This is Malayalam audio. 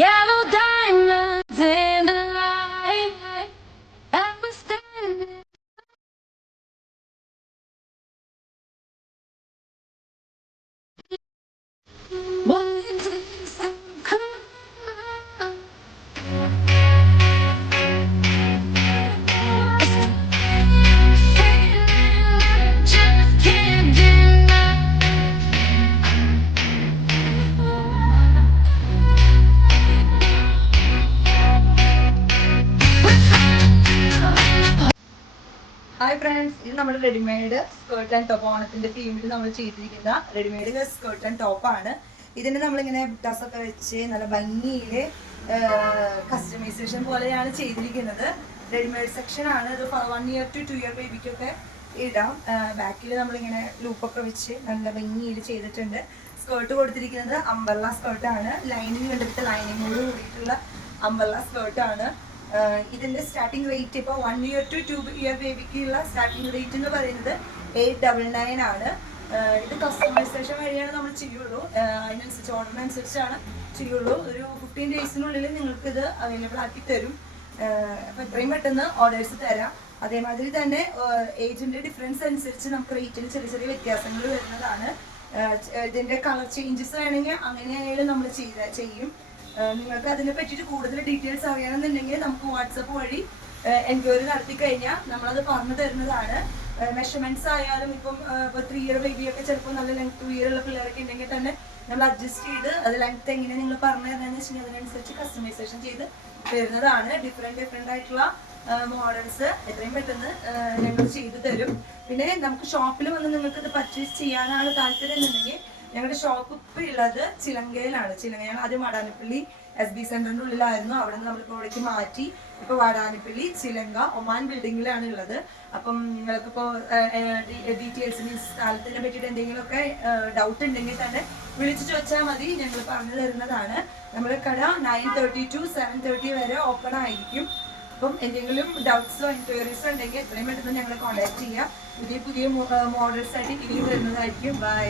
Yellow diamonds in the light. I was standing. Why is it so cold? Just can't deny. Hi friends, ഇത് നമ്മുടെ റെഡിമെയ്ഡ് സ്കേർട്ട് ആൻഡ് ടോപ്പ് ഓണത്തിന്റെ തീമിൽ നമ്മൾ ചെയ്തിരിക്കുന്ന റെഡിമെയ്ഡ് സ്കേർട്ട് ആൻഡ് ടോപ്പാണ്. ഇതിന് നമ്മളിങ്ങനെ ബുട്ടാസൊക്കെ വെച്ച് നല്ല ഭംഗിയിൽ കസ്റ്റമൈസേഷൻ പോലെയാണ് ചെയ്തിരിക്കുന്നത്. റെഡിമെയ്ഡ് സെക്ഷൻ ആണ് ഇത്. 1 year to 2 year ബേബിക്കൊക്കെ ഇടാം. ബാക്കിൽ നമ്മളിങ്ങനെ ലൂപ്പൊക്കെ വെച്ച് നല്ല ഭംഗിയിൽ ചെയ്തിട്ടുണ്ട്. സ്കേർട്ട് കൊടുത്തിരിക്കുന്നത് അംബർല സ്കേർട്ടാണ്. ലൈനിങ് കണ്ടിട്ട് ലൈനിങ്ങോട് കൂടിയിട്ടുള്ള അംബർല സ്കേർട്ടാണ്. ഇതിന്റെ സ്റ്റാർട്ടിംഗ് റേറ്റ് ഇപ്പോൾ 1 year to 2 year ബേബിക്കുള്ള സ്റ്റാർട്ടിംഗ് റേറ്റ് എന്ന് പറയുന്നത് 899 ആണ്. ഇത് കസ്റ്റമൈസേഷൻ വഴിയാണ് നമ്മൾ ചെയ്യുള്ളൂ. അതിനനുസരിച്ച് ഓർഡറിനനുസരിച്ചാണ് ചെയ്യുള്ളൂ. ഒരു 15 ഡേയ്സിനുള്ളിൽ നിങ്ങൾക്ക് ഇത് അവൈലബിൾ ആക്കി തരും. അപ്പോൾ എത്രയും പെട്ടെന്ന് ഓർഡേഴ്സ് തരാം. അതേമാതിരി തന്നെ ഏജിന്റെ ഡിഫറൻസ് അനുസരിച്ച് നമുക്ക് റേറ്റിൽ ചെറിയ ചെറിയ വ്യത്യാസങ്ങൾ വരുന്നതാണ്. ഇതിന്റെ കളർ ചേഞ്ചസ് വേണമെങ്കിൽ അങ്ങനെയായാലും നമ്മൾ ചെയ്യും. നിങ്ങൾക്ക് അതിനെ പറ്റിയിട്ട് കൂടുതൽ ഡീറ്റെയിൽസ് അറിയണമെന്നുണ്ടെങ്കിൽ നമുക്ക് വാട്സപ്പ് വഴി എൻക്വയറി നടത്തി കഴിഞ്ഞാൽ നമ്മളത് പറഞ്ഞു തരുന്നതാണ്. മെഷർമെന്റ്സ് ആയാലും ഇപ്പം 3 year ബേബിയൊക്കെ ചിലപ്പോൾ നല്ല ലെങ്ത് 2 year ഉള്ള പിള്ളേരൊക്കെ ഉണ്ടെങ്കിൽ തന്നെ നമ്മൾ അഡ്ജസ്റ്റ് ചെയ്ത് അത് ലെങ്ത് എങ്ങനെ നിങ്ങൾ പറഞ്ഞു തരുന്നതെന്ന് വെച്ചാൽ അതിനനുസരിച്ച് കസ്റ്റമൈസേഷൻ ചെയ്ത് വരുന്നതാണ്. ഡിഫറെന്റ് ആയിട്ടുള്ള മോഡൽസ് എത്രയും പെട്ടെന്ന് ഞങ്ങൾ ചെയ്തു തരും. പിന്നെ നമുക്ക് ഷോപ്പിൽ വന്ന് നിങ്ങൾക്ക് ഇത് പർച്ചേസ് ചെയ്യാനാണ് താല്പര്യം എന്നുണ്ടെങ്കിൽ ഞങ്ങളുടെ ഷോപ്പ് ഇപ്പം ഉള്ളത് ചിലങ്കയിലാണ്. ചിലങ്കയാണ് ആദ്യം വാടാനപ്പള്ളി SB സെന്ററിന്റെ ഉള്ളിലായിരുന്നു. അവിടെ നിന്ന് നമ്മളിപ്പോൾ ഇവിടേക്ക് മാറ്റി ഇപ്പോൾ വാടാനപ്പള്ളി ചിലങ്ക ഒമാൻ ബിൽഡിങ്ങിലാണ് ഉള്ളത്. അപ്പം നിങ്ങൾക്കിപ്പോൾ ഡീറ്റെയിൽസിന് സ്ഥലത്തിനെ പറ്റിയിട്ട് എന്തെങ്കിലുമൊക്കെ ഡൗട്ട് ഉണ്ടെങ്കിൽ തന്നെ വിളിച്ചു ചോദിച്ചാൽ മതി, ഞങ്ങൾ പറഞ്ഞു തരുന്നതാണ്. നമ്മുടെ കട 9:30 to 7:30 വരെ ഓപ്പൺ ആയിരിക്കും. അപ്പം എന്തെങ്കിലും ഡൗട്ട്സോ എൻക്വയറീസോ ഉണ്ടെങ്കിൽ എത്രയും പെട്ടെന്ന് ഞങ്ങളെ കോൺടാക്ട് ചെയ്യുക. പുതിയ മോഡൽസ് ആയിട്ട് ഇനിയും വരുന്നതായിരിക്കും. ബൈ.